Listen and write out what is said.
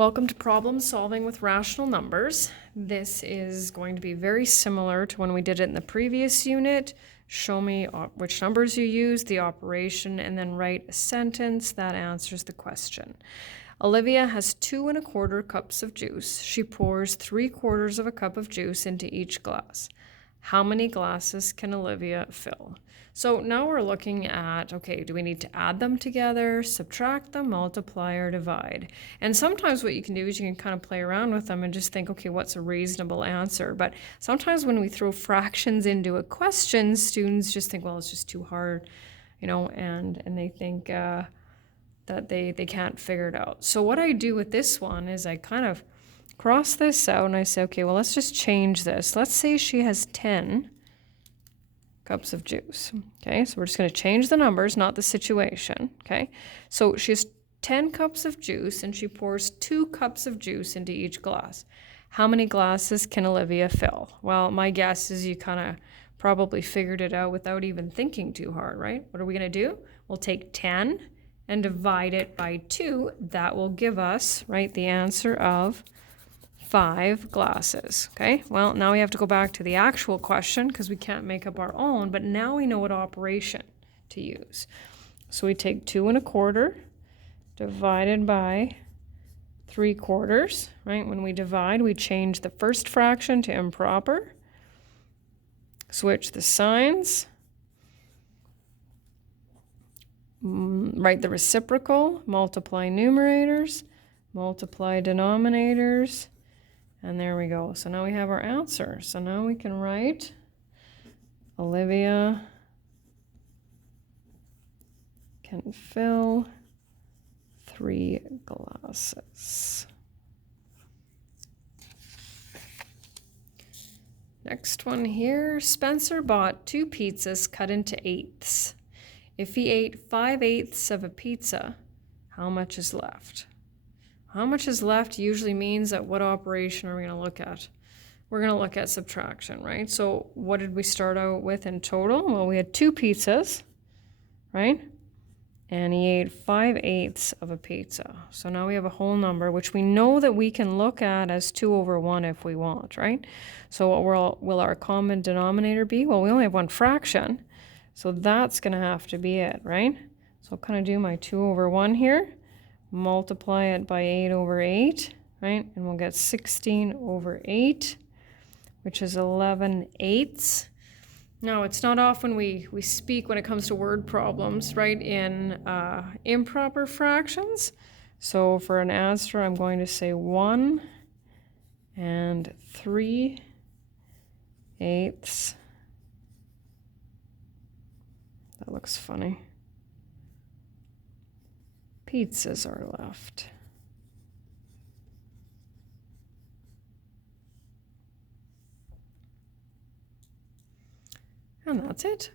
Welcome to problem solving with rational numbers. This is going to be very similar to when we did it in the previous unit. Show me which numbers you use, the operation, and then write a sentence that answers the question. Olivia has 2¼ cups of juice. She pours 3/4 of a cup of juice into each glass. How many glasses can Olivia fill? So now we're looking at, okay, do we need to add them together, subtract them, multiply, or divide? And sometimes what you can do is you can kind of play around with them and just think, okay, what's a reasonable answer? But sometimes when we throw fractions into a question, students just think, well, it's just too hard, and they think that they can't figure it out. So what I do with this one is I kind of cross this out and I say, okay, well, let's just change this. Let's say she has 10 cups of juice. Okay, so we're just going to change the numbers, not the situation. Okay, so she has 10 cups of juice and she pours 2 cups of juice into each glass. How many glasses can Olivia fill? Well, my guess is you kind of probably figured it out without even thinking too hard, right? What are we going to do? We'll take 10 and divide it by 2. That will give us, right, the answer of 5 glasses. Okay, well, now we have to go back to the actual question because we can't make up our own, but now we know what operation to use. So we take 2¼ divided by 3/4, right? When we divide, we change the first fraction to improper, switch the signs, write the reciprocal, multiply numerators, multiply denominators, and there we go. So now we have our answer. So now we can write Olivia can fill 3 glasses. Next one here. Spencer bought 2 pizzas cut into 1/8. If he ate 5/8 of a pizza, how much is left? How much is left usually means that what operation are we going to look at? We're going to look at subtraction, right? So what did we start out with in total? Well, we had 2 pizzas, right? And he ate 5/8 of a pizza. So now we have a whole number, which we know that we can look at as 2/1 if we want, right? So what will our common denominator be? Well, we only have one fraction, so that's going to have to be it, right? So I'll kind of do my 2/1 here. Multiply it by 8/8, right? And we'll get 16/8, which is 11/8. Now, it's not often we speak when it comes to word problems, right, in improper fractions. So for an answer, I'm going to say 1 3/8. That looks funny. Pizzas are left. And that's it.